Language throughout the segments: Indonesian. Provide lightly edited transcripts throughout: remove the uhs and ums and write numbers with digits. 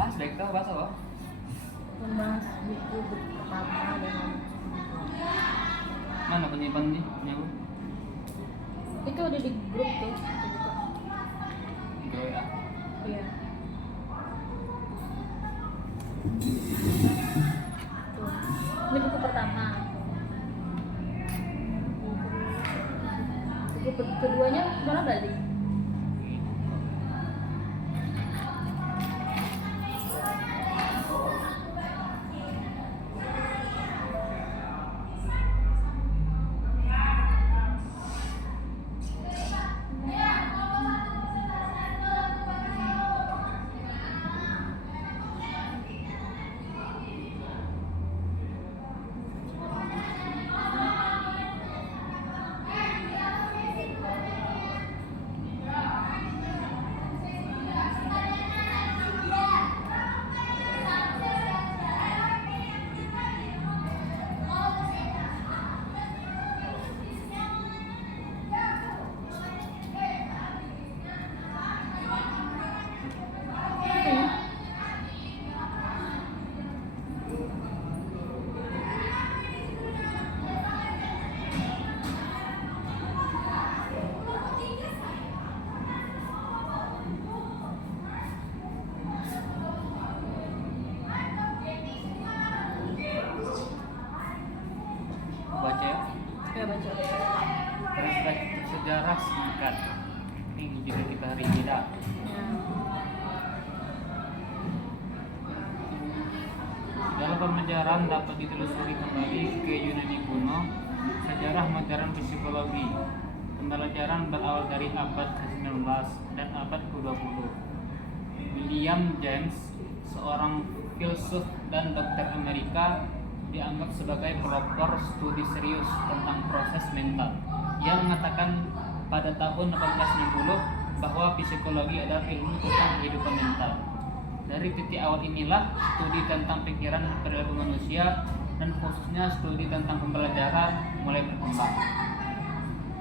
bahas baik tau bahas apa? Membahas buku pertama dan Mana penyimpan nih? Punya aku? itu ada di grup tuh. Gitu ya. Iya. Tuh. Ini buku pertama. Buku keduanya mana tadi? Baca ya. Ya baca. Perspektif sejarah singkat. Ini juga kita hari tidak. Ya. Dalam pembelajaran dapat ditelusuri kembali ke Yunani kuno, sejarah modern psikologi. Pembelajaran berawal dari abad ke-19 dan abad ke-20. William James, seorang filsuf dan dokter Amerika, dianggap sebagai pelopor studi serius tentang proses mental, yang mengatakan pada tahun 1860 bahwa psikologi adalah ilmu tentang kehidupan mental. Dari titik awal inilah studi tentang pikiran dan perilaku manusia, dan khususnya studi tentang pembelajaran mulai berkembang.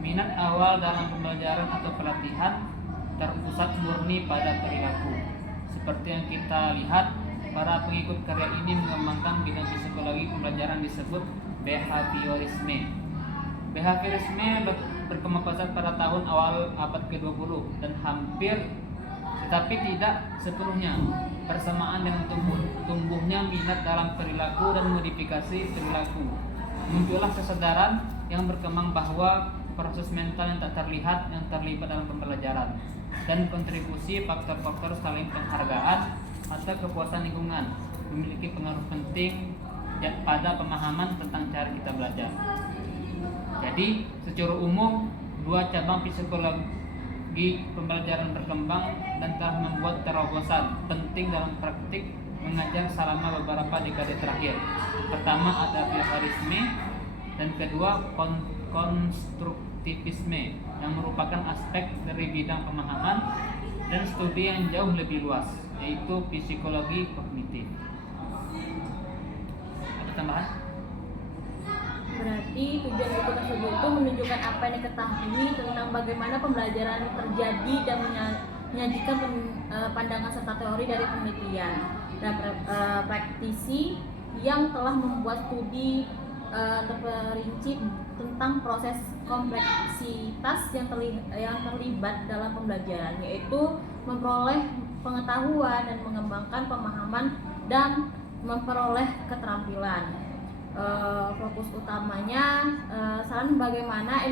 Minat awal dalam pembelajaran atau pelatihan terpusat murni pada perilaku. Seperti yang kita lihat, para pengikut karya ini mengembangkan bidang psikologi pembelajaran disebut behaviorisme. Behaviorisme berkembang pesat pada tahun awal abad ke-20 dan hampir tetapi tidak sepenuhnya bersamaan dengan tumbuhnya minat dalam perilaku dan modifikasi perilaku. Muncullah kesadaran yang berkembang bahwa proses mental yang tak terlihat yang terlibat dalam pembelajaran dan kontribusi faktor-faktor saling penghargaan atau kepuasan lingkungan memiliki pengaruh penting pada pemahaman tentang cara kita belajar. Jadi, secara umum, dua cabang psikologi pembelajaran berkembang dan telah membuat terobosan penting dalam praktik mengajar selama beberapa dekade terakhir. Pertama ada behaviorisme dan kedua konstruktivisme yang merupakan aspek dari bidang pemahaman dan studi yang jauh lebih luas, yaitu psikologi kognitif. Ada tambahan? Berarti tujuan buku tersebut itu menunjukkan apa yang diketahui tentang bagaimana pembelajaran terjadi dan menyajikan pandangan serta teori dari penelitian dan praktisi yang telah membuat studi terperinci tentang proses kompleksitas yang terlibat dalam pembelajaran, yaitu memperoleh pengetahuan dan mengembangkan pemahaman dan memperoleh keterampilan. Fokus utamanya saran bagaimana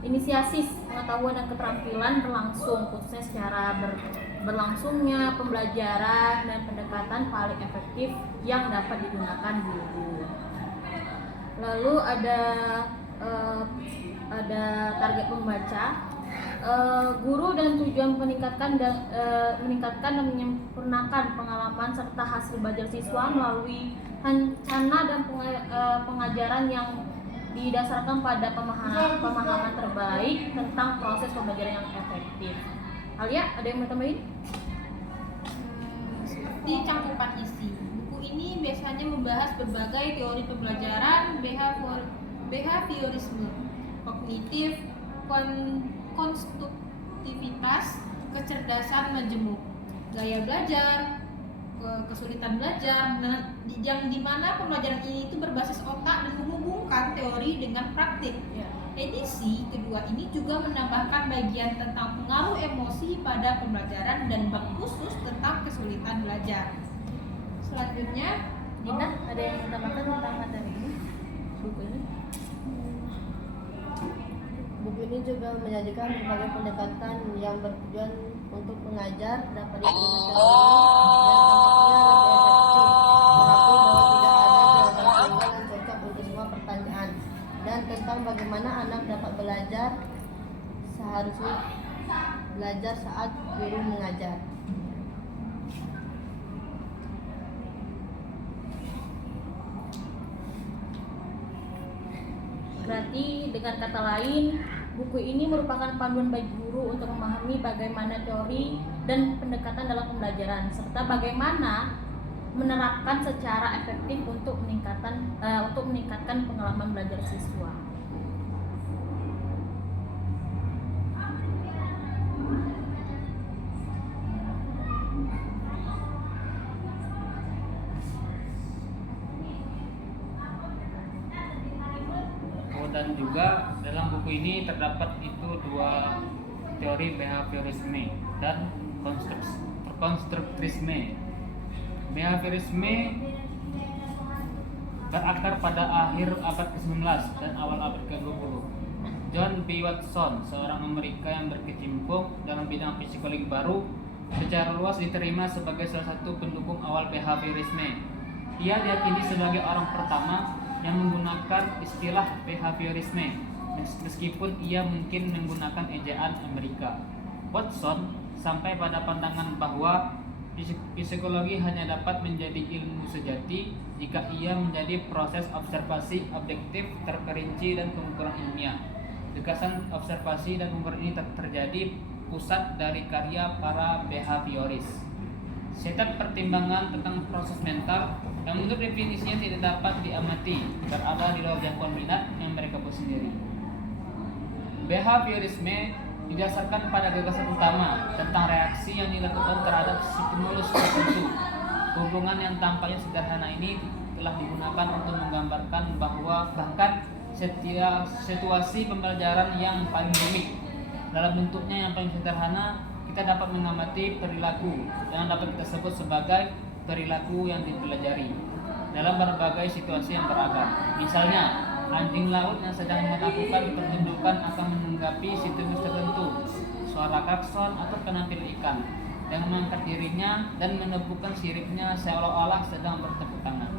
inisiasi pengetahuan dan keterampilan berlangsung, khususnya secara berlangsungnya pembelajaran dan pendekatan paling efektif yang dapat digunakan guru. Lalu ada target pembaca, guru dan tujuan meningkatkan dan menyempurnakan pengalaman serta hasil belajar siswa melalui rencana dan pengajaran yang didasarkan pada pemahaman terbaik tentang proses pembelajaran yang efektif. Alia, ada yang mau tambahin? Seperti cakupan isi, buku ini biasanya membahas berbagai teori pembelajaran, behaviorisme, kognitif, konstruktivitas, kecerdasan majemuk, gaya belajar, kesulitan belajar, dan yang dimana pembelajaran ini itu berbasis otak dan menghubungkan teori dengan praktik. Ya. Edisi kedua ini juga menambahkan bagian tentang pengaruh emosi pada pembelajaran dan bab khusus tentang kesulitan belajar. Selanjutnya, Dina, ada yang ditambahkan tentang materi ini? Buku ini? Buku ini juga menyajikan berbagai pendekatan yang bertujuan untuk mengajar dapat diterima secara umum dan tampaknya lebih efektif. Mengakui bahwa tidak ada jawaban tunggal yang cocok untuk semua pertanyaan, dan tentang bagaimana anak dapat belajar seharusnya belajar saat guru mengajar. Berarti dengan kata lain, buku ini merupakan panduan bagi guru untuk memahami bagaimana teori dan pendekatan dalam pembelajaran, serta bagaimana menerapkan secara efektif untuk meningkatkan pengalaman belajar siswa. Dan juga dalam buku ini terdapat itu dua teori behaviorisme dan konstruktivisme. Behaviorisme berakar pada akhir abad ke-19 dan awal abad ke-20. John B. Watson, seorang Amerika yang berkecimpung dalam bidang psikologi baru, secara luas diterima sebagai salah satu pendukung awal behaviorisme. Ia diyakini sebagai orang pertama yang menggunakan istilah behaviorisme, meskipun ia mungkin menggunakan ejaan Amerika. Watson sampai pada pandangan bahwa psikologi hanya dapat menjadi ilmu sejati jika ia menjadi proses observasi objektif terperinci dan pengukuran ilmiah. Gagasan observasi dan pengukuran ini terjadi pusat dari karya para behavioris. Setiap pertimbangan tentang proses mental yang menurut definisinya tidak dapat diamati, berada di luar jangkauan minat yang mereka buat sendiri. Behaviorisme didasarkan pada gagasan utama tentang reaksi yang dilakukan terhadap stimulus tertentu. Hubungan yang tampaknya sederhana ini telah digunakan untuk menggambarkan bahwa bahkan setiap situasi pembelajaran yang paling rumit, dalam bentuknya yang paling sederhana, kita dapat mengamati perilaku yang dapat kita sebut sebagai perilaku yang dipelajari dalam berbagai situasi yang beragam. Misalnya, anjing laut yang sedang melakukan pertunjukan akan menanggapi stimulus tertentu, suara klakson atau penampilan ikan, dengan mengangkat dirinya dan menepukkan siripnya seolah-olah sedang bertepuk tangan.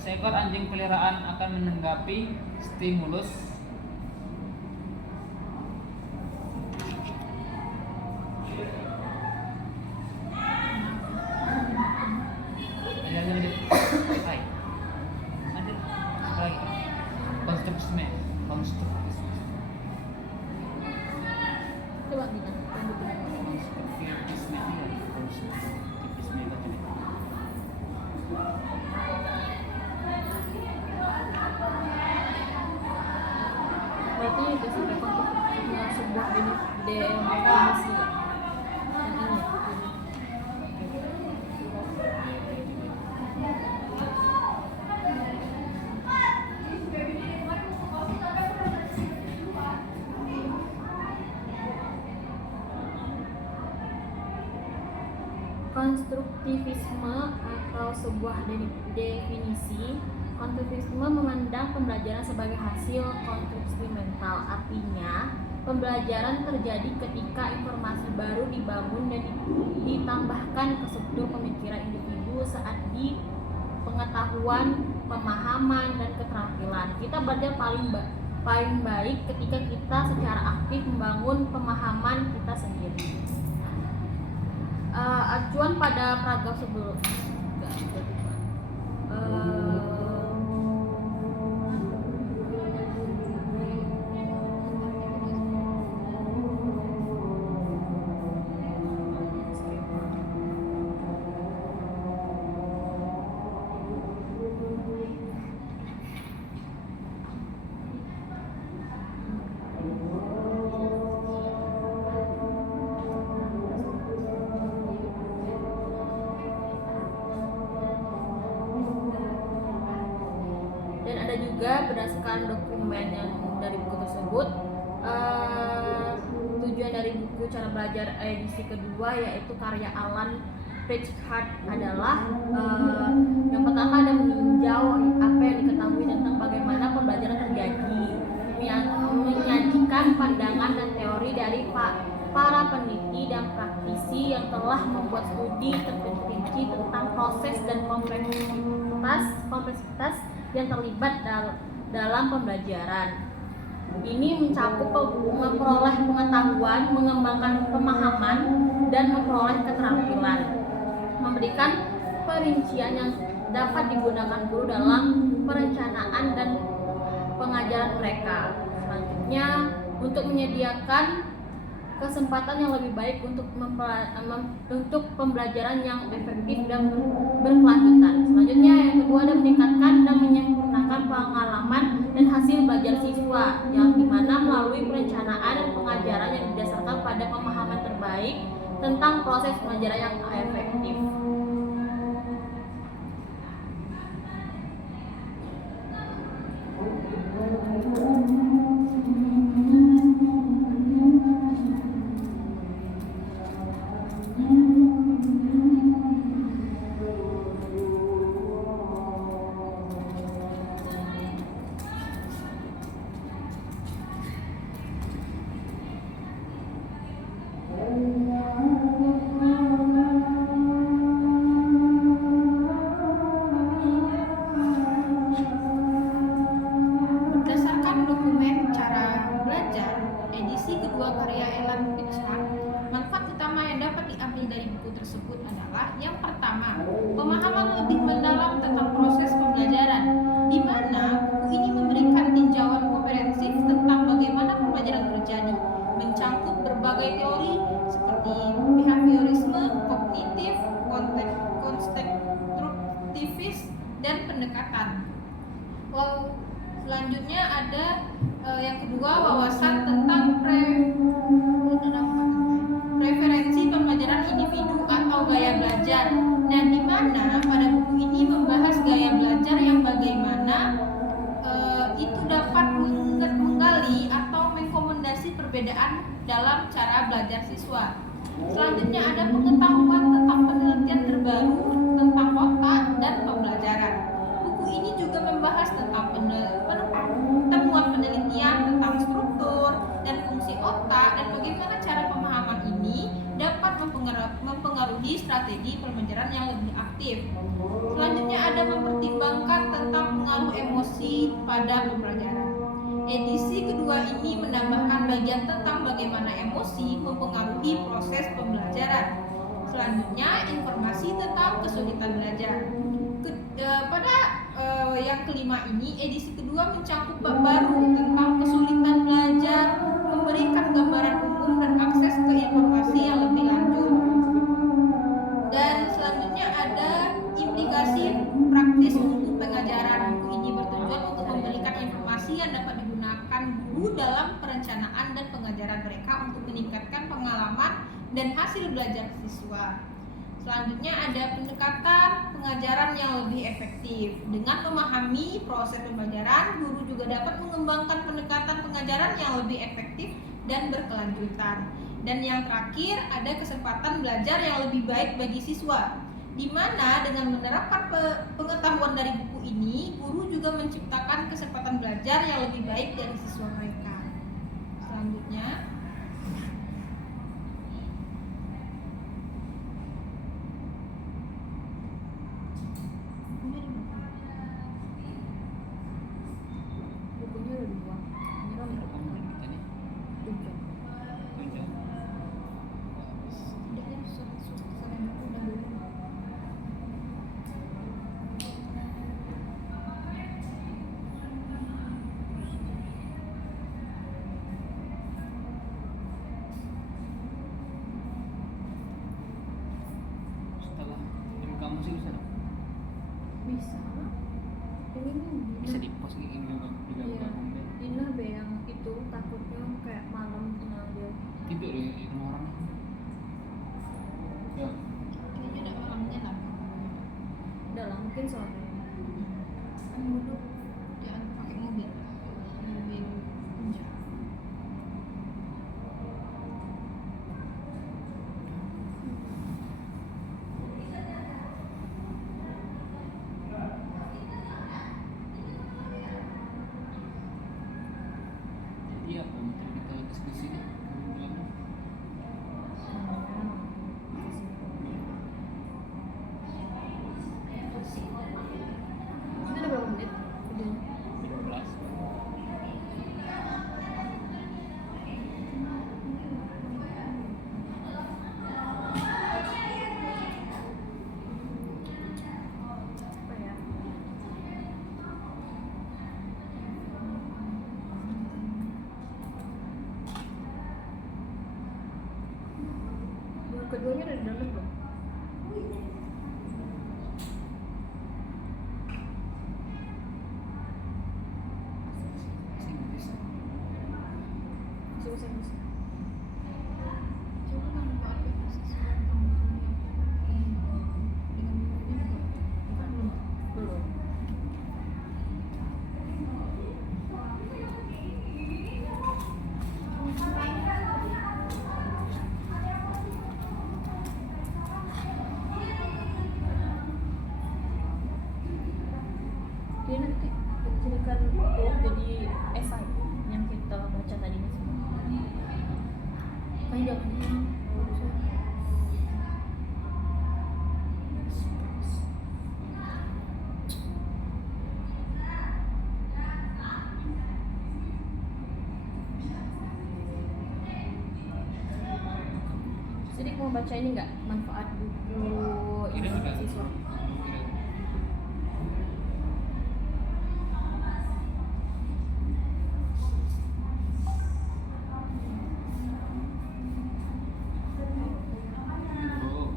Seekor anjing peliharaan akan menanggapi stimulus Coba Dina, berarti itu sampai konflik sebuah definisi yang ini ya. Konstruktivisme atau sebuah definisi. Konstruktivisme memandang pembelajaran sebagai hasil konstruksi mental. Artinya, pembelajaran terjadi ketika informasi baru dibangun dan ditambahkan ke struktur pemikiran individu saat di pengetahuan, pemahaman, dan keterampilan. Kita belajar paling baik ketika kita secara aktif membangun pemahaman kita sendiri. Acuan pada paragraf sebelum juga berdasarkan dokumen yang dari buku tersebut, tujuan dari buku cara belajar edisi kedua yaitu karya Alan Pritchard adalah yang pertama ada meninjau apa yang diketahui tentang bagaimana pembelajaran terjadi, menyajikan pandangan dan teori dari para peneliti dan praktisi yang telah membuat studi terperinci tentang proses dan kompleksitas yang terlibat dalam pembelajaran. Ini mencakup memperoleh pengetahuan, mengembangkan pemahaman, dan memperoleh keterampilan, memberikan perincian yang dapat digunakan guru dalam perencanaan dan pengajaran mereka. Selanjutnya, untuk menyediakan kesempatan yang lebih baik untuk pembelajaran yang efektif dan berkelanjutan. Selanjutnya, yang kedua ada meningkatkan dan menyempurnakan pengalaman dan hasil belajar siswa, yang dimana melalui perencanaan dan pengajaran yang didasarkan pada pemahaman terbaik tentang proses pembelajaran yang efektif. Berdasarkan dokumen cara belajar edisi kedua karya Alan Pritchard, manfaat utama yang dapat diambil dari buku tersebut adalah yang pertama, pemahaman lebih mendalam tentang proses pembelajaran, di mana buku ini memberikan tinjauan komprehensif tentang bagaimana pembelajaran terjadi, mencangkup berbagai teori seperti behaviorisme, kognitif, konstruktivis, dan pendekatan. Selanjutnya ada yang kedua, wawasan tentang preferensi pembelajaran individu atau gaya belajar. Nah, di mana pada buku ini membahas gaya belajar yang bagaimana itu dapat menggali atau mengakomodasi perbedaan dalam cara belajar siswa. Selanjutnya ada pengetahuan tentang penelitian terbaru tentang otak dan pembelajaran. Buku ini juga membahas tentang temuan penelitian tentang struktur dan fungsi otak dan bagaimana cara pemahaman ini dapat mempengaruhi strategi pembelajaran yang lebih aktif. Selanjutnya ada mempertimbangkan tentang pengaruh emosi pada pembelajaran. Edisi kedua ini menambahkan bagian tentang bagaimana emosi mempengaruhi proses pembelajaran. Selanjutnya, informasi tentang kesulitan belajar. Pada yang kelima ini, edisi kedua mencakup bab baru tentang kesulitan belajar, memberikan gambaran umum dan akses ke informasi yang lebih lanjut. Dan selanjutnya ada implikasi praktis untuk pengajaran. Buku ini bertujuan untuk memberikan informasi yang dapat digunakan guru dalam perencanaan dan pengajaran mereka untuk meningkatkan pengalaman dan hasil belajar siswa. Selanjutnya ada pendekatan pengajaran yang lebih efektif. Dengan memahami proses pembelajaran, guru juga dapat mengembangkan pendekatan pengajaran yang lebih efektif dan berkelanjutan. Dan yang terakhir ada kesempatan belajar yang lebih baik bagi siswa, di mana dengan menerapkan pengetahuan dari buku ini, guru juga menciptakan kesempatan belajar yang lebih baik dari siswa mereka. Selanjutnya Bukunya udah dua. Ini nomor Setelah tim kamu sih bisa dong? bisa. Ini Bisa di post kayak gini juga Iya. Dina be yang itu takutnya kayak malam ngambil. tidur di rumah orang. Ya, kayaknya ada malamnya lah. Udah lah mungkin sore. Duduk, jangan pakai membaca ini nggak manfaat buku ini Kirim nggak? siswa? Kirim. Oh,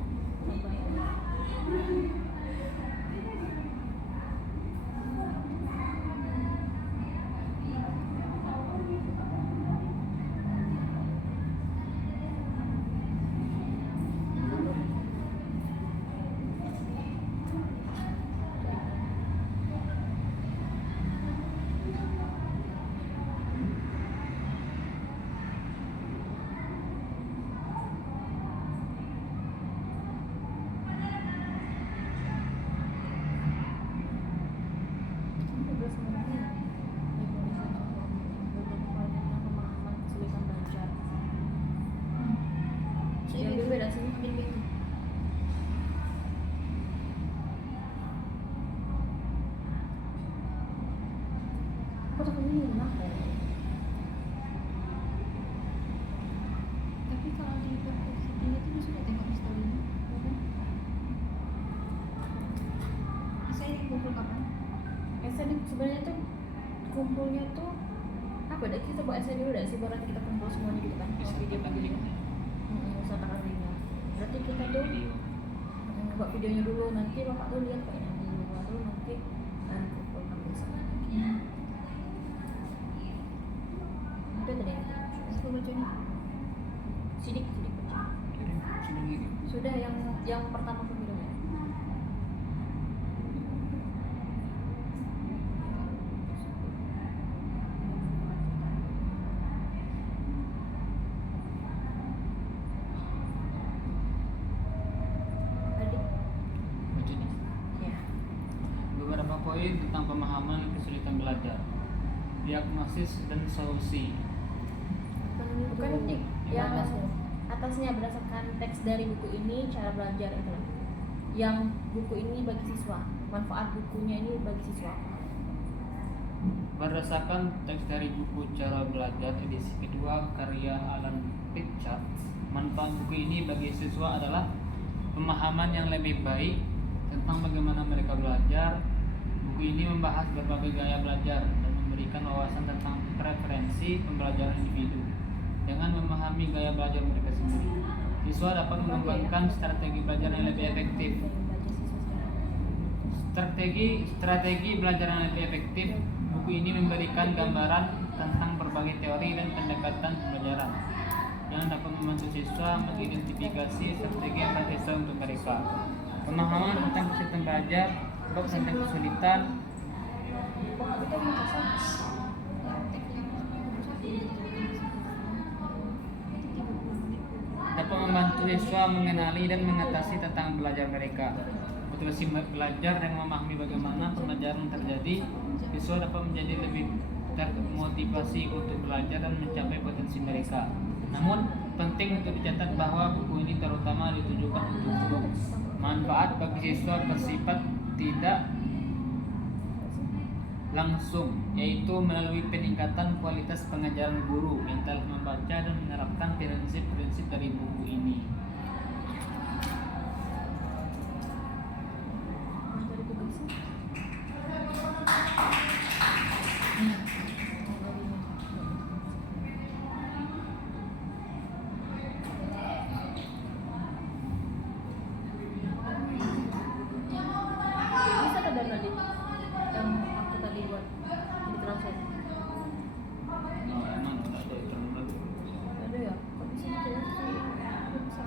Yang beda sih. Aku takut ini kenapa? Tapi kalau di podcast ini tuh sudah tengok story-nya. Saya kumpul kapan? SN sebenarnya tuh kumpulnya tuh apa? Dah kita buat SN dulu dah sih, baru nanti kita kumpul semuanya gitu kan. bisa Video kita video. linknya. Bisa taruh linknya. Berarti kita tuh Video. buat videonya dulu, nanti bapak tuh lihat kayaknya dulu, baru nanti kumpulkan bersama. Udah tadi yang Aku baca nih. sidik baca. Kirim sendiri. Sudah yang pertama pemilihannya. Adik. Baca nih. Ya. Beberapa poin tentang pemahaman kesulitan belajar, diagnosis dan solusi. Bukan adik. Yang Yang atasnya. atasnya berdasarkan teks dari buku ini cara belajar itu. Yang buku ini bagi siswa, manfaat bukunya ini bagi siswa. Berdasarkan teks dari buku Cara Belajar edisi kedua karya Alan Pritchard, manfaat buku ini bagi siswa adalah pemahaman yang lebih baik tentang bagaimana mereka belajar. Buku ini membahas berbagai gaya belajar dan memberikan wawasan tentang preferensi pembelajaran individu. Dengan memahami gaya belajar mereka sendiri, siswa dapat mengembangkan strategi belajar yang lebih efektif. Strategi belajar yang lebih efektif. Buku ini memberikan gambaran tentang berbagai teori dan pendekatan pembelajaran yang dapat membantu siswa mengidentifikasi strategi yang paling sesuai untuk mereka. Pemahaman tentang kesulitan belajar, bab tentang kesulitan, dapat membantu siswa mengenali dan mengatasi tentang belajar mereka. Motivasi belajar dan memahami bagaimana pembelajaran terjadi, siswa dapat menjadi lebih termotivasi untuk belajar dan mencapai potensi mereka. Namun, penting untuk dicatat bahwa buku ini terutama ditujukan untuk guru. Manfaat bagi siswa bersifat tidak langsung, yaitu melalui peningkatan kualitas pengajaran guru yang telah membaca dan menerapkan prinsip-prinsip dari buku ini. Dari tugasnya. Bisa ada tadi yang aku tadi buat di translate. Nah, emang tidak ada terlalu. Ada ya? Kok bisa gitu ya? Aku bisa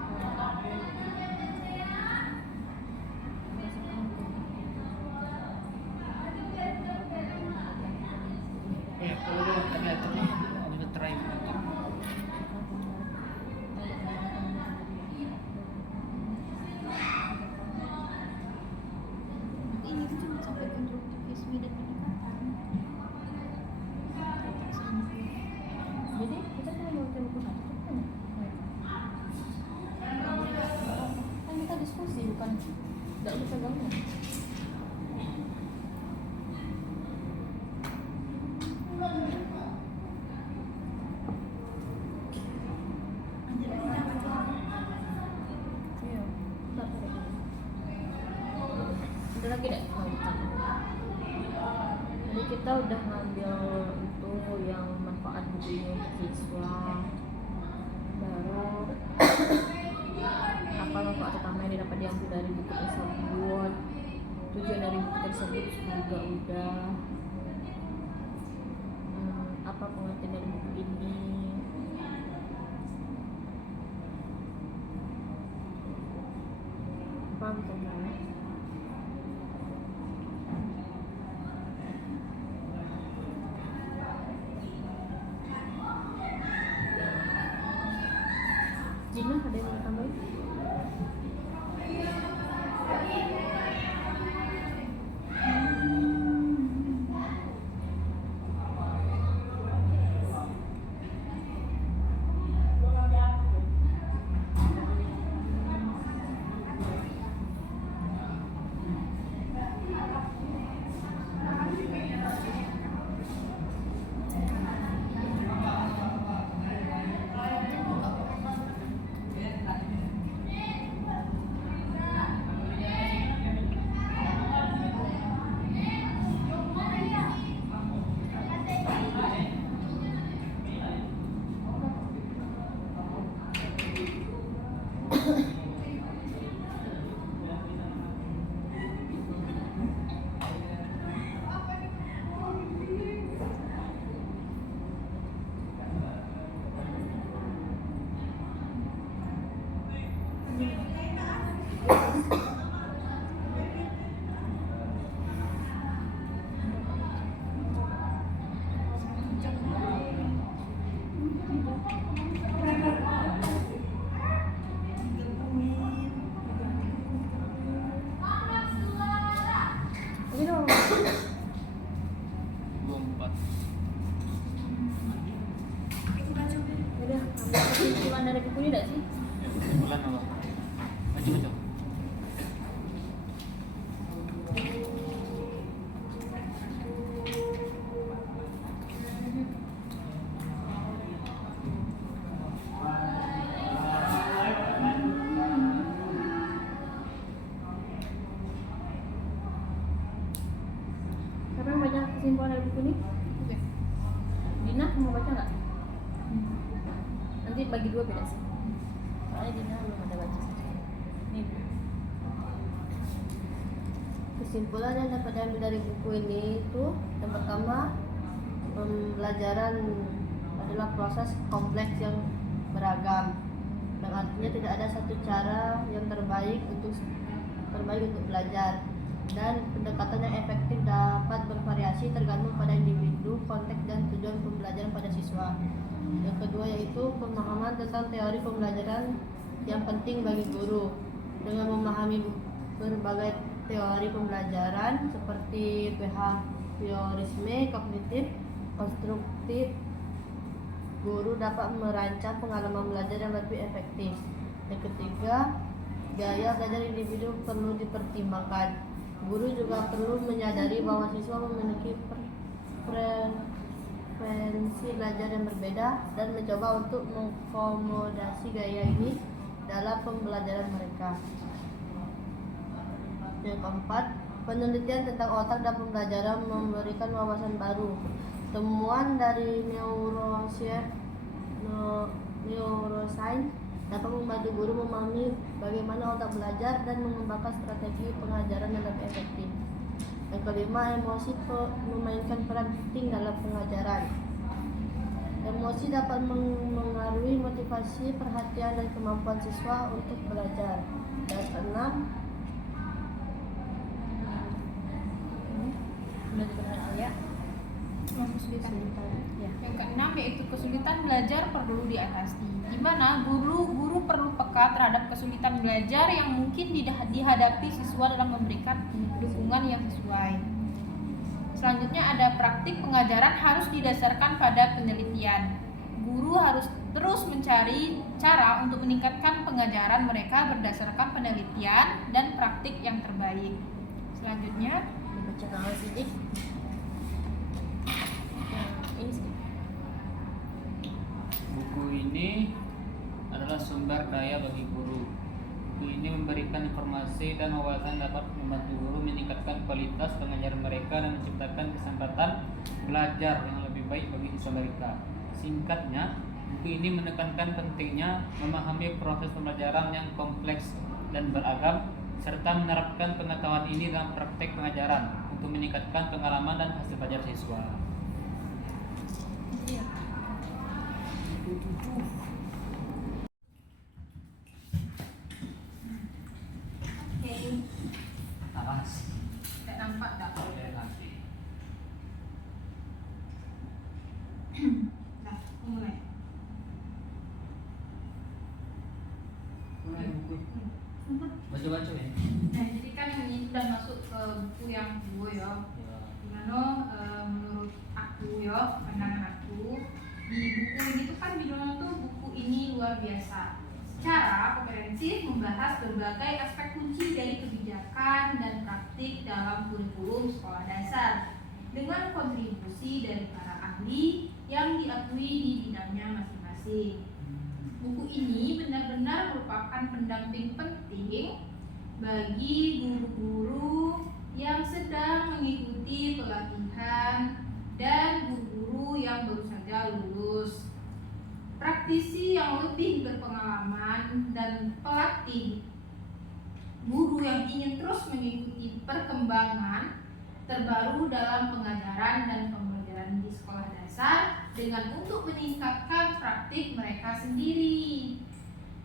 Ya, kalau ternyata nih, kita try. Ini tuh cuma sampai konstruktivisme dan pendekatan. Jadi kita kan mau buku satu kan? Kan kita diskusi bukan tidak bisa gabung. lagi deh lanjutan. Jadi kita udah ngambil itu yang manfaat buku ini untuk siswa, baru apa manfaat utama yang didapat diambil dari buku tersebut, tujuan dari buku tersebut juga udah, apa pengertian dari buku ini, apa misalnya. Gina ada yang mau tambahin? Ini dong. 24. Udah, ambil kesimpulan dari buku ini enggak sih? Ya, kesimpulan apa? Baca. Siapa yang baca kesimpulan dari buku ini? Oke. Dina mau baca nggak? Nanti bagi dua beda sih. Soalnya Dina belum ada baca. Nih. Kesimpulan yang dapat diambil dari buku ini itu yang pertama, pembelajaran adalah proses kompleks yang beragam, yang artinya tidak ada satu cara yang terbaik untuk belajar, dan pendekatan yang efektif dapat bervariasi tergantung pada individu, konteks, dan tujuan pembelajaran pada siswa. Yang kedua yaitu pemahaman tentang teori pembelajaran yang penting bagi guru. Dengan memahami berbagai teori pembelajaran seperti behaviorisme, kognitif, konstruktif, guru dapat merancang pengalaman belajar yang lebih efektif. Yang ketiga, gaya belajar individu perlu dipertimbangkan. Guru juga perlu menyadari bahwa siswa memiliki preferensi belajar yang berbeda dan mencoba untuk mengakomodasi gaya ini dalam pembelajaran mereka. Yang keempat, penelitian tentang otak dan pembelajaran memberikan wawasan baru. Temuan dari neuroscience dapat membantu guru memahami bagaimana otak belajar dan mengembangkan strategi pengajaran yang lebih efektif. Yang kelima, emosi memainkan peran penting dalam pengajaran. Emosi dapat mengaruhi motivasi, perhatian, dan kemampuan siswa untuk belajar. Dan keenam, kesulitan. Yang keenam yaitu kesulitan belajar perlu diatasi. Di mana guru perlu peka terhadap kesulitan belajar yang mungkin dihadapi siswa dalam memberikan dukungan yang sesuai. Selanjutnya ada praktik pengajaran harus didasarkan pada penelitian. Guru harus terus mencari cara untuk meningkatkan pengajaran mereka berdasarkan penelitian dan praktik yang terbaik. Selanjutnya dibaca kalau sidik. Ini sih. Buku ini adalah sumber daya bagi guru. Buku ini memberikan informasi dan wawasan dapat membantu guru meningkatkan kualitas pengajaran mereka dan menciptakan kesempatan belajar yang lebih baik bagi siswa mereka. Singkatnya, buku ini menekankan pentingnya memahami proses pembelajaran yang kompleks dan beragam serta menerapkan pengetahuan ini dalam praktek pengajaran untuk meningkatkan pengalaman dan hasil belajar siswa. Oke, Awas. tidak nampak tak? Nanti. Nah, mulai. Baca-baca ya. Nah, jadi kan ini sudah masuk ke buku yang kedua ya. Gimana menurut aku ya, pandangan aku di buku ini tuh kan bilangnya tuh buku ini luar biasa. Secara komprehensif membahas berbagai aspek kunci dari kebijakan dan praktik dalam kurikulum sekolah dasar dengan kontribusi dari para ahli yang diakui di bidangnya masing-masing. Buku ini benar-benar merupakan pendamping penting bagi guru-guru yang sedang mengikuti pelatihan dan guru-guru yang baru saja lulus. Praktisi yang lebih berpengalaman dan pelatih guru yang ingin terus mengikuti perkembangan terbaru dalam pengajaran dan pembelajaran di sekolah dasar dengan untuk meningkatkan praktik mereka sendiri.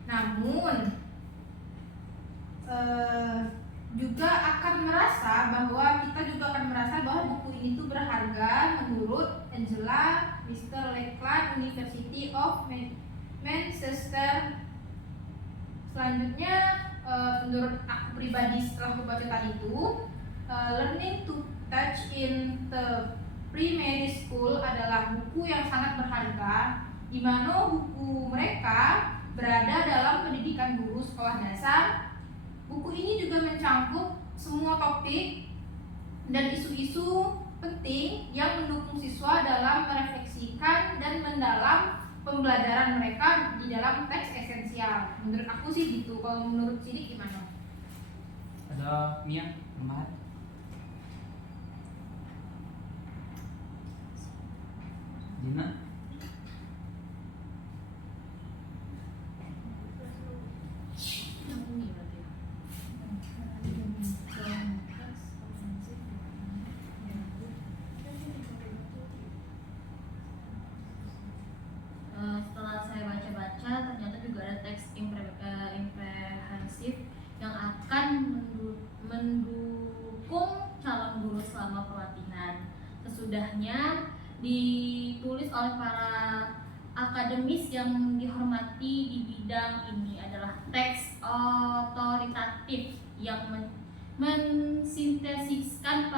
Namun juga akan merasa bahwa buku ini tuh berharga menurut Angela Mr. Lakeland University of Manchester. Selanjutnya menurut aku pribadi setelah membaca tadi itu Learning to Touch in the Primary School adalah buku yang sangat berharga di mana buku mereka berada dalam pendidikan guru sekolah dasar. Buku ini juga mencangkup semua topik dan isu-isu penting yang mendukung siswa dalam merefleksikan dan mendalam pembelajaran mereka di dalam teks esensial. Menurut aku sih gitu. Kalau menurut Sidik gimana? Ada Mia, Muhammad. Dina. Setelah saya baca-baca, ternyata juga ada teks imprehensif yang akan mendukung calon guru selama pelatihan. Sesudahnya ditulis oleh para akademis yang dihormati di bidang ini adalah teks otoritatif yang mensintesiskan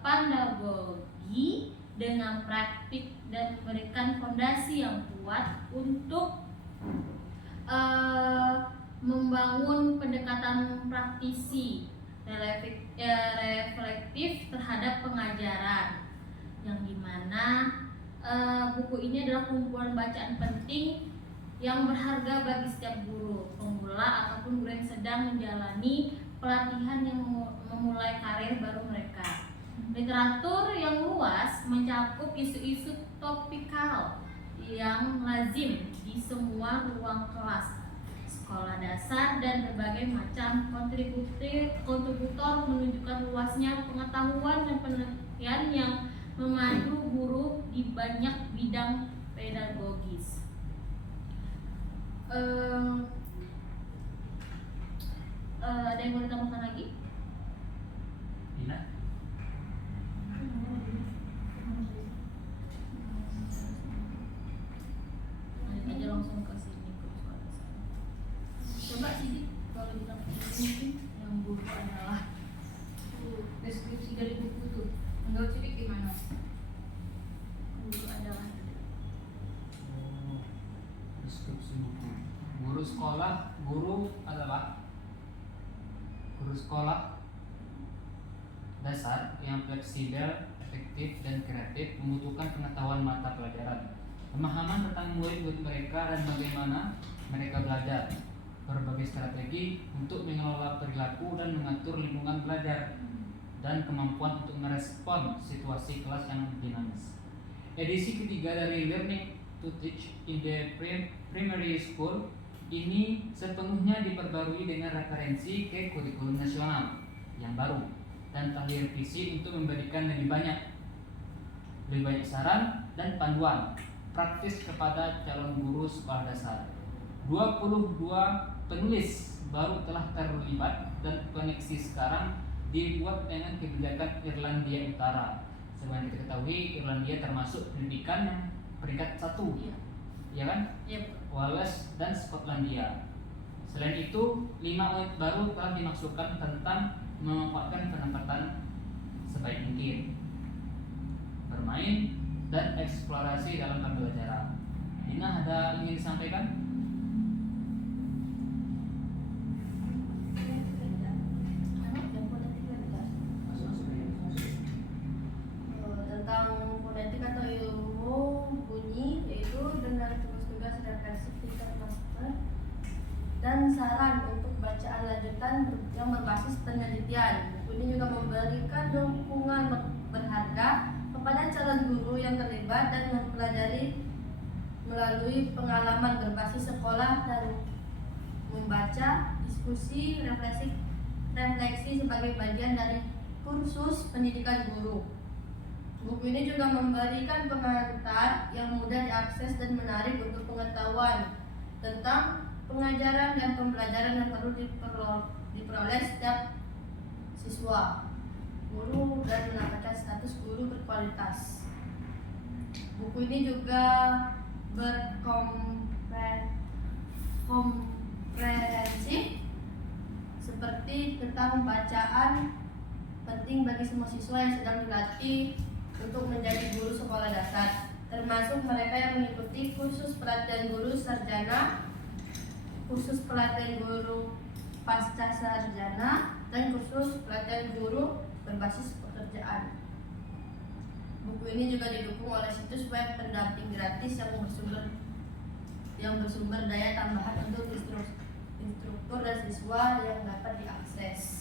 pandagogi dengan praktik dan memberikan fondasi yang kuat untuk membangun pendekatan praktisi reflektif terhadap pengajaran, yang dimana buku ini adalah kumpulan bacaan penting yang berharga bagi setiap guru, pemula ataupun guru yang sedang menjalani pelatihan yang memulai karir baru mereka. Literatur yang luas mencakup isu-isu topikal yang lazim di semua ruang kelas sekolah dasar dan berbagai macam kontributor menunjukkan luasnya pengetahuan dan penelitian yang memandu guru di banyak bidang pedagogis. Ada yang mau ditambahkan lagi? Dina. Lanjut aja langsung ke sini ke sekolah dasar. Coba sih kalau bilang mungkin yang guru adalah Deskripsi dari buku tuh. Menurut Sidik gimana? guru adalah Deskripsi buku. Guru sekolah, guru sekolah dasar yang fleksibel, efektif, dan kreatif membutuhkan pengetahuan mata pelajaran, pemahaman tentang murid-murid mereka dan bagaimana mereka belajar, berbagai strategi untuk mengelola perilaku dan mengatur lingkungan belajar, dan kemampuan untuk merespon situasi kelas yang dinamis. Edisi ketiga dari Learning to Teach in the Primary School ini sepenuhnya diperbarui dengan referensi ke kurikulum nasional yang baru dan telah direvisi untuk memberikan lebih banyak saran dan panduan praktis kepada calon guru sekolah dasar. 22 penulis baru telah terlibat dan koneksi sekarang dibuat dengan kebijakan Irlandia Utara. Sebenarnya kita ketahui Irlandia termasuk pendidikan yang peringkat 1, ya kan? Iya. Wales dan Skotlandia. Selain itu, 5 unit baru telah dimasukkan tentang memanfaatkan penempatan sebaik mungkin, bermain dan eksplorasi dalam pembelajaran. Dina ada ingin disampaikan? Tentang fonetik atau ilmu bunyi, yaitu dengan tugas-tugas refleksi tingkat master dan saran untuk bacaan lanjutan yang berbasis penelitian. Buku ini juga memberikan dukungan berharga kepada calon guru yang terlibat dan mempelajari melalui pengalaman berbasis sekolah dan membaca, diskusi, refleksi sebagai bagian dari kursus pendidikan guru. Buku ini juga memberikan pengantar yang mudah diakses dan menarik untuk pengetahuan tentang pengajaran dan pembelajaran yang perlu diperoleh setiap siswa, guru, dan mendapatkan status guru berkualitas. Buku ini juga berkomprehensif seperti tentang bacaan penting bagi semua siswa yang sedang dilatih untuk menjadi guru sekolah dasar, termasuk mereka yang mengikuti kursus pelatihan guru sarjana, kursus pelatihan guru pasca sarjana, dan kursus pelatihan guru berbasis pekerjaan. Buku ini juga didukung oleh situs web pendamping gratis yang bersumber daya tambahan untuk instruktur dan siswa yang dapat diakses.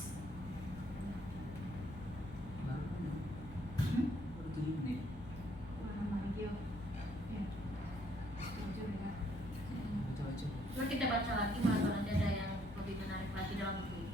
Coba kita baca lagi, nanti ada yang lebih menarik lagi dalam buku ini.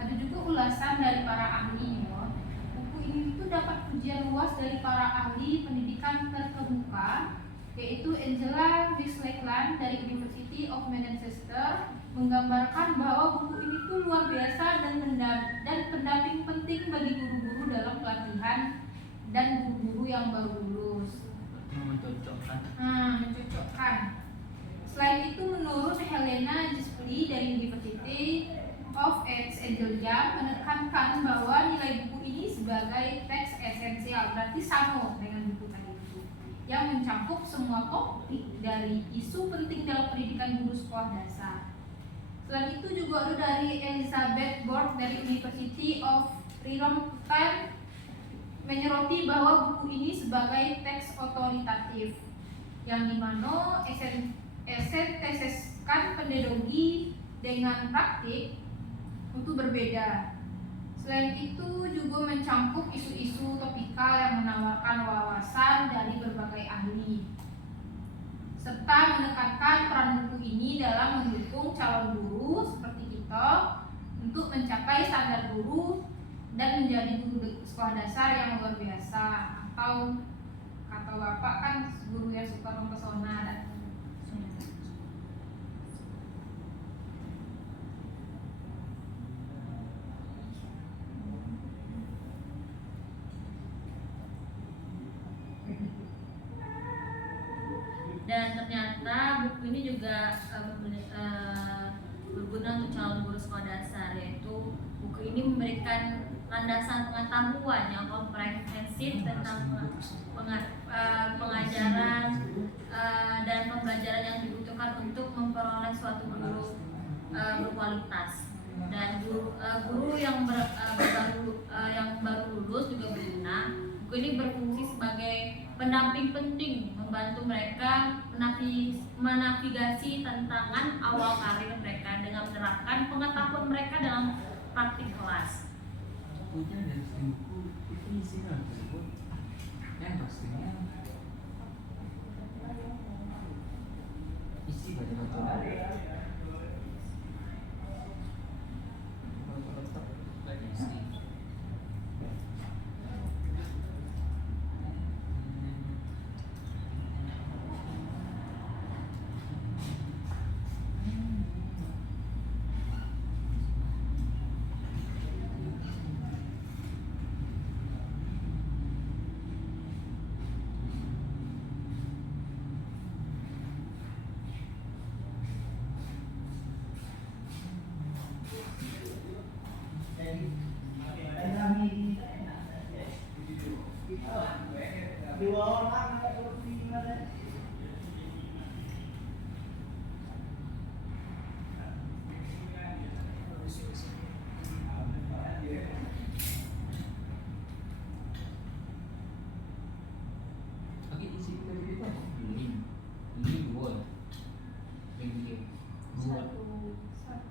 Ada juga ulasan dari para ahli. Buku ini itu dapat pujian luas dari para ahli pendidikan terkemuka, yaitu Angela Wieslake dari University of Manchester menggambarkan bahwa buku ini tuh luar biasa dan pendamping penting bagi guru-guru dalam pelatihan dan guru-guru yang baru lulus. Mencocokkan. Selain itu, menurut Helena Gispley dari University of Anglia menekankan bahwa nilai buku ini sebagai teks esensial, berarti sama dengan buku tadi itu, yang mencakup semua topik dari isu penting dalam pendidikan guru sekolah dasar. Selain itu juga ada dari Elizabeth Bord dari University of Rhode menyoroti bahwa buku ini sebagai teks otoritatif, yang dimana tesiskan pedagogi dengan praktik itu berbeda. Selain itu juga mencakup isu-isu topikal yang menawarkan wawasan dari berbagai ahli, serta menekankan peran buku ini dalam mendukung calon guru seperti kita untuk mencapai standar guru dan menjadi guru sekolah dasar yang luar biasa, atau kata Bapak kan guru yang suka mempesona dan ternyata buku ini juga berguna untuk calon guru sekolah dasar, yaitu buku ini memberikan landasan pengetahuan yang komprehensif tentang pengajaran dan pembelajaran yang dibutuhkan untuk memperoleh suatu guru berkualitas. Dan guru yang baru lulus juga berguna. Buku ini berfungsi sebagai pendamping penting, membantu mereka menavigasi tantangan awal karir mereka dengan menerapkan pengetahuan mereka dalam praktik kelas. Bukunya dari buku itu isinya tersebut yang pastinya isi baca-baca isi.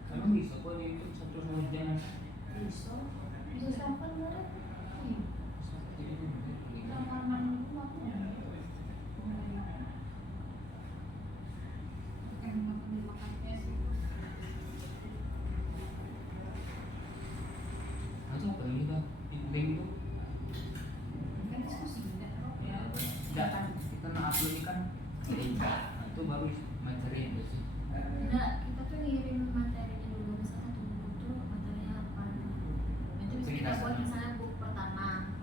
Emang bisa kok itu satu jangan bisa sampai mana? aja apa ini kan link itu Kan diskusi ya tidak kan kita upload ini kan link. Nah, itu baru materi itu sih. Enggak, kita tuh ngirim materinya dulu, misalnya tuh buku tuh materinya apa. Nanti bisa kita buat misalnya buku pertama,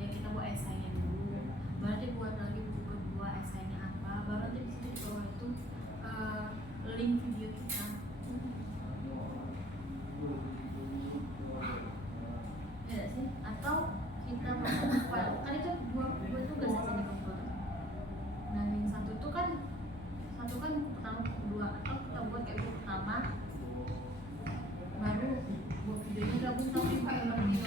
ya kita buat esainya dulu. Baru nanti buat lagi buku kedua, esainya apa. Baru nanti di situ di bawah itu link video kita. Ya sih, atau kita kan itu dua tugas aja di kantor. Nah yang satu kan buku pertama, buku kedua, atau kita buat kayak buku pertama baru buat videonya gabung tapi pakai video.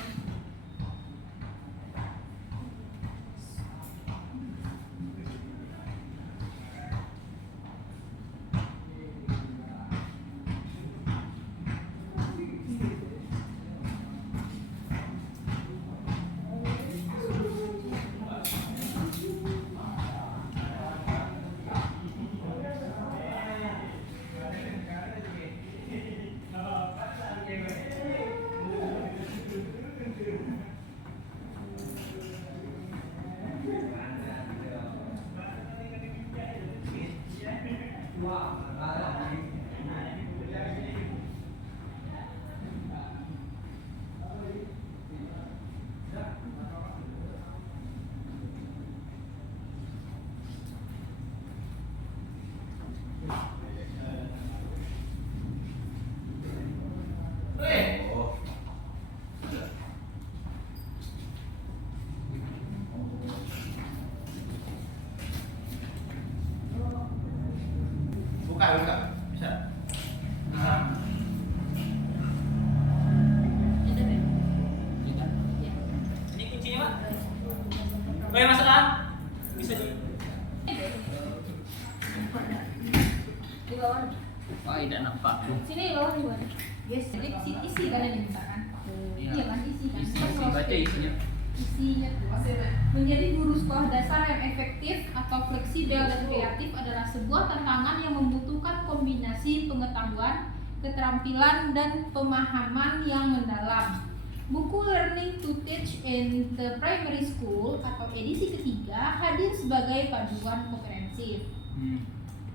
Buka bisa. Ini kuncinya Pak. Oke, masuk kan? Bisa di. Sini loh gimana? Yes, jadi isi kan yang diminta kan? Iya kan, isi kan? Isi, Kan kalau baca isinya. isinya menjadi guru sekolah dasar yang efektif atau fleksibel dan kreatif adalah sebuah tantangan yang membutuhkan kombinasi pengetahuan, keterampilan, dan pemahaman yang mendalam. Buku Learning to Teach in the Primary School atau edisi ketiga hadir sebagai panduan komprehensif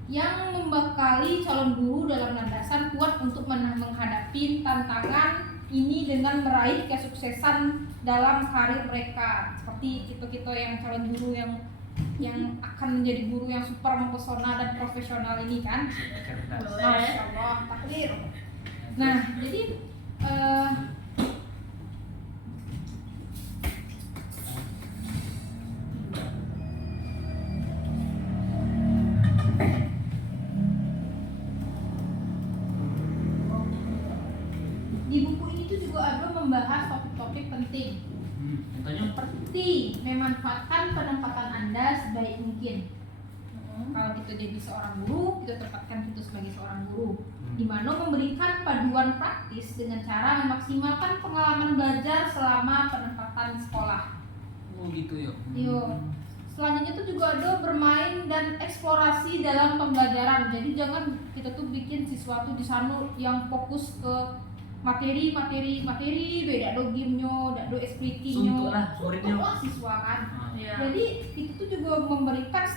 yang membekali calon guru dalam landasan kuat untuk menghadapi tantangan ini dengan meraih kesuksesan dalam karir mereka. Seperti kita yang calon guru yang akan menjadi guru yang super mempesona dan profesional ini kan. Masya Allah, takdir. Nah, jadi di buku ini tuh juga ada membahas topik-topik penting Contohnya seperti memanfaatkan penempatan Anda sebaik mungkin. Kalau kita jadi seorang guru, kita tempatkan kita sebagai seorang guru, di mana memberikan paduan praktis dengan cara memaksimalkan pengalaman belajar selama penempatan sekolah. oh gitu ya. Yo. Selanjutnya tuh juga ada bermain dan eksplorasi dalam pembelajaran. Jadi jangan kita tuh bikin siswa tuh di sana yang fokus ke materi, beda do gamenya, dak do expliquingnya. Suntuk lah muridnya. Suntuk lah siswa kan. Iya. Jadi itu tuh juga memberikan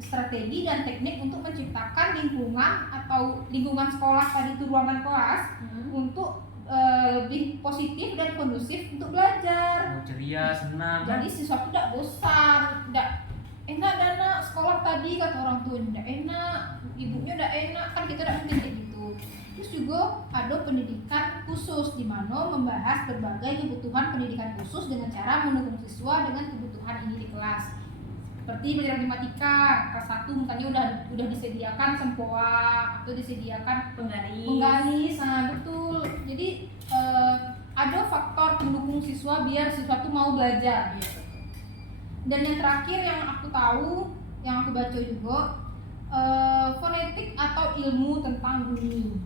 strategi dan teknik untuk menciptakan lingkungan atau lingkungan sekolah tadi itu ruangan kelas untuk lebih positif dan kondusif untuk belajar. Oh, ceria, senang. Jadi siswa tuh tidak bosan, tidak enak dana sekolah tadi kata orang tua tidak enak, ibunya tidak enak kan kita tidak mungkin kayak gitu. Terus juga ada pendidikan khusus di mana membahas berbagai kebutuhan pendidikan khusus dengan cara mendukung siswa dengan kebutuhan ini di kelas. Seperti pelajaran matematika kelas 1 misalnya udah disediakan sempoa atau disediakan penggaris. Nah, betul. Jadi ada faktor pendukung siswa biar siswa tuh mau belajar gitu. Dan yang terakhir yang aku tahu, yang aku baca juga fonetik atau ilmu tentang bunyi,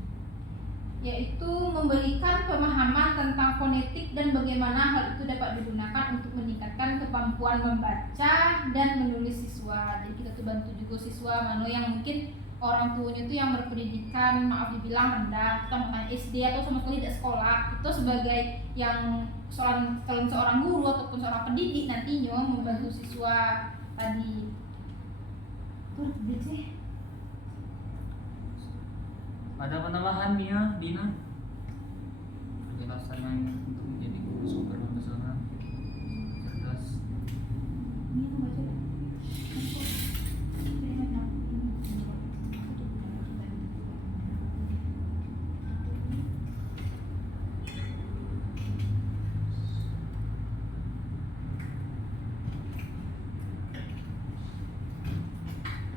yaitu memberikan pemahaman tentang fonetik dan bagaimana hal itu dapat digunakan untuk meningkatkan kemampuan membaca dan menulis siswa. Jadi kita tuh bantu juga siswa mana yang mungkin orang tuanya tuh yang berpendidikan maaf dibilang rendah, kita bukan SD atau sama sekali tidak sekolah, itu sebagai yang seorang guru ataupun seorang pendidik nantinya membantu siswa tadi. Tuh, sih. Ada penambahan ya, Dina? Penjelasan yang untuk menjadi guru super profesional, cerdas. Ini aku baca deh.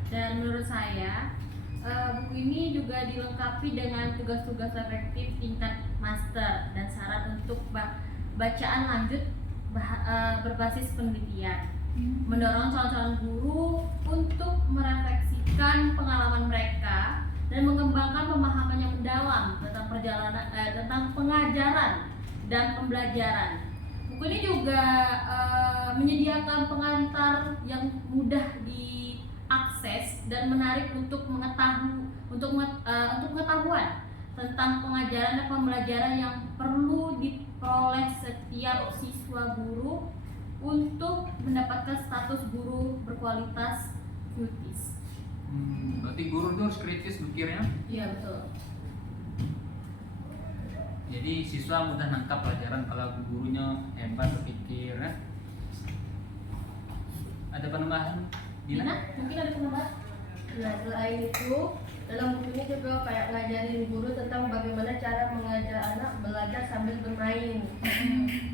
Dan menurut saya buku ini juga dilengkapi dengan tugas-tugas efektif tingkat master dan syarat untuk bacaan lanjut berbasis penelitian, mendorong calon-calon guru untuk merefleksikan pengalaman mereka dan mengembangkan pemahaman yang mendalam tentang pengajaran dan pembelajaran. Buku ini juga menyediakan pengantar yang mudah diakses dan menarik untuk pengetahuan tentang pengajaran dan pembelajaran yang perlu diperoleh setiap siswa guru untuk mendapatkan status guru berkualitas kritis. Berarti guru itu harus kritis berpikirnya. Iya betul. Jadi siswa mudah nangkap pelajaran kalau gurunya hebat berpikir. Ada penambahan? Dina, mungkin ada penambahan? Nah, selain itu, dalam buku ini juga kayak ngajarin guru tentang bagaimana cara mengajar anak belajar sambil bermain.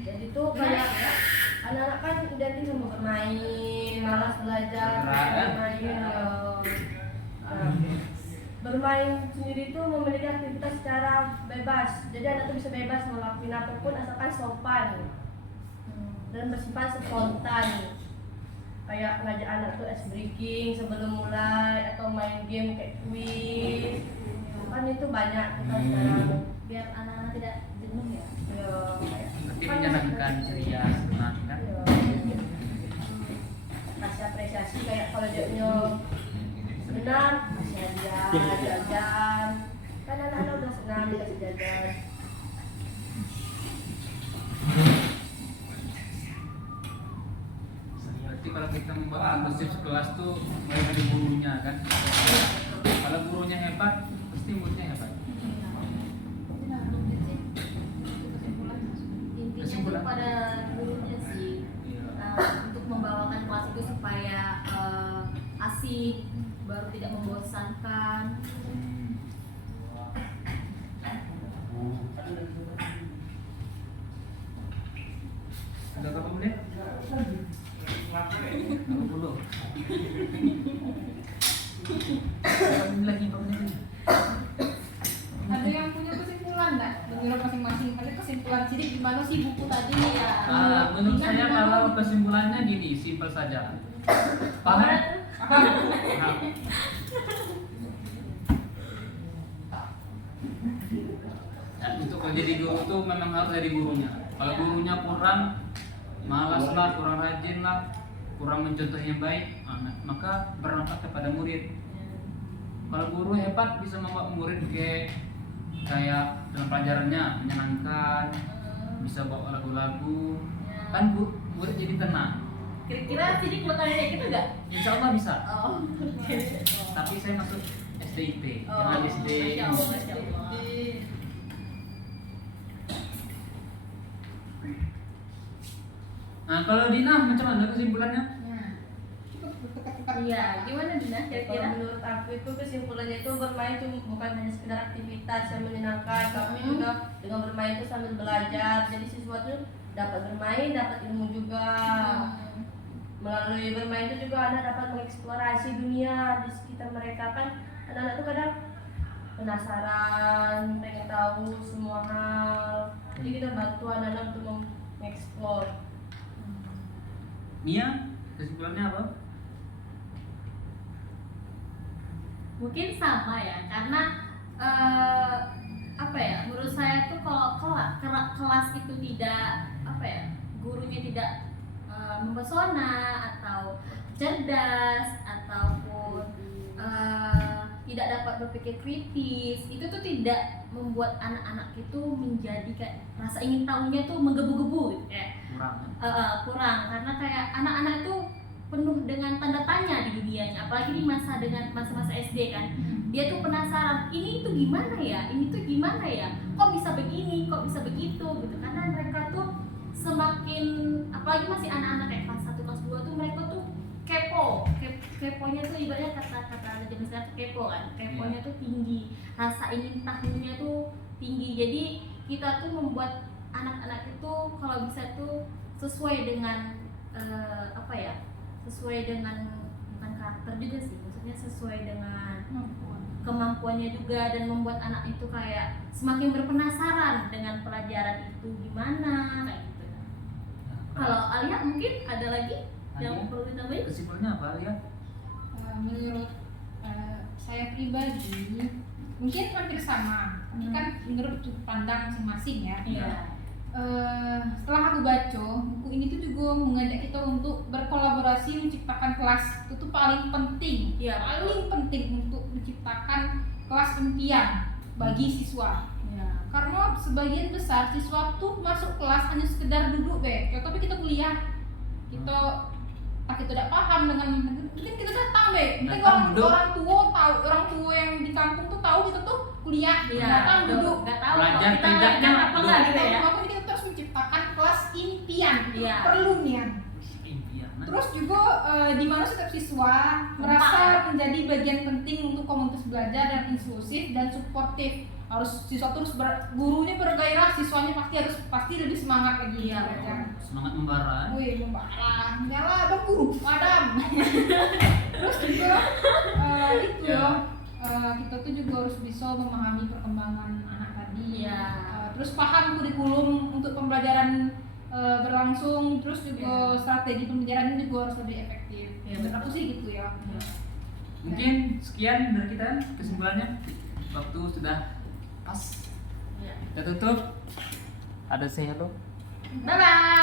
Jadi tuh kayak anak-anak kan identik sama bermain, malas belajar, bermain ya. Nah, bermain sendiri tuh memiliki aktivitas secara bebas. Jadi anak tuh bisa bebas ngelakuin apapun asalkan sopan dan bersifat spontan. Kayak ngajak anak tuh ice breaking sebelum mulai atau main game kayak quiz kan itu banyak kita sekarang. Biar anak-anak tidak jenuh ya. Ya, kayak Tapi menyenangkan, ceria, senang kan? kasih apresiasi kayak kalau dia benar kasih hadiah jajan kan anak-anak udah senang dikasih jajan. Berarti kalau kita membuat kondusif sekelas tuh mulai dari gurunya kan? Kalau gurunya hebat, pasti muridnya hebat. Intinya itu Kesimpulan. pada gurunya sih. Untuk membawakan kelas itu supaya asik, baru tidak membosankan. Udah berapa menit? 20. Lagi 4 menit. Ada yang punya kesimpulan nggak menurut masing-masing? Ada kesimpulan sidik gimana sih buku tadi ya? Menurut saya kalau kesimpulannya gini, simpel saja. Paham? Paham. Ya, untuk jadi guru tuh memang harus dari gurunya. Kalau gurunya kurang malas lah, kurang rajin lah, kurang mencontoh yang baik, maka berdampak kepada murid. Kalau guru hebat bisa membawa murid kayak dalam pelajarannya menyenangkan, bisa bawa lagu-lagu, kan murid jadi tenang. Kira-kira sidik bakal kayak gitu nggak? Insya Allah bisa. Oh, oke. Tapi saya masuk SDIP, Oh, jangan SD. Masya Allah, Masya Allah. Nah kalau Dina macam mana kesimpulannya? Iya, gimana Dina? Kalau Kira-kira? menurut aku itu kesimpulannya itu bermain itu bukan hanya sekedar aktivitas yang menyenangkan, tapi juga dengan bermain itu sambil belajar. Jadi siswa itu dapat bermain, dapat ilmu juga. Melalui bermain itu juga anak dapat mengeksplorasi dunia di sekitar mereka kan. Anak-anak itu kadang penasaran, pengen tahu semua hal. Jadi kita bantu anak-anak untuk mengeksplor. Mia, kesimpulannya apa? Mungkin sama ya, karena apa ya? Menurut saya tuh kalau kelas itu tidak apa ya, gurunya tidak mempesona atau cerdas ataupun tidak dapat berpikir kritis, itu tuh tidak membuat anak-anak itu menjadi kayak rasa ingin tahunya tuh menggebu-gebu gitu kayak kurang, karena kayak anak-anak itu penuh dengan tanda tanya di dunianya, apalagi di masa-masa SD kan. Dia tuh penasaran, ini tuh gimana ya, ini tuh gimana ya, kok bisa begini, kok bisa begitu gitu. Karena mereka tuh semakin, apalagi masih anak-anak kayak kelas 1, kelas 2 tuh mereka tuh keponya tuh ibaratnya kata-kata ada jenis kata kepo kan, keponya tuh tinggi, rasa ingin tahunya tuh tinggi. Jadi kita tuh membuat anak-anak itu kalau bisa tuh sesuai dengan apa ya, sesuai dengan bukan karakter juga sih, maksudnya sesuai dengan kemampuannya juga, dan membuat anak itu kayak semakin berpenasaran dengan pelajaran itu gimana kayak gitu. Kalau Alia mungkin ada lagi yang perlu ditambahin? Kesimpulannya apa Alia? Menurut saya pribadi mungkin hampir sama, tapi kan menurut sudut pandang masing-masing ya. Iya. Setelah aku baca buku ini tuh juga mengajak kita untuk berkolaborasi menciptakan kelas. Itu tuh paling penting, Iya. paling penting untuk menciptakan kelas impian bagi siswa. Ya. Karena sebagian besar siswa tuh masuk kelas hanya sekedar duduk tapi kita kuliah, kita tidak paham dengan, mungkin kita datang mungkin orang tua yang di kampung tuh tahu kita tuh kuliah, Iya, datang duduk. nggak tahu Belajar kita tidaknya belajar apa enggak gitu ya. Makanya kita terus menciptakan kelas impian. Iya. Perlu nih. Impian. Terus juga di mana setiap siswa merasa menjadi bagian penting untuk komunitas belajar dan inklusif dan suportif. Harus siswa terus gurunya bergairah, siswanya pasti lebih semangat lagi Iya, belajar. Semangat membara. Wih, membara, nyala dong guru, madam. Terus juga itu Ya. kita tuh juga harus bisa memahami perkembangan anak tadi. Iya. Terus paham kurikulum untuk pembelajaran berlangsung, terus juga strategi pembelajaran juga harus lebih efektif. Iya, Menurut aku sih gitu ya. Mungkin sekian dari kita kesimpulannya. waktu sudah pas. Ya. Kita tutup. Ada say hello. Bye bye.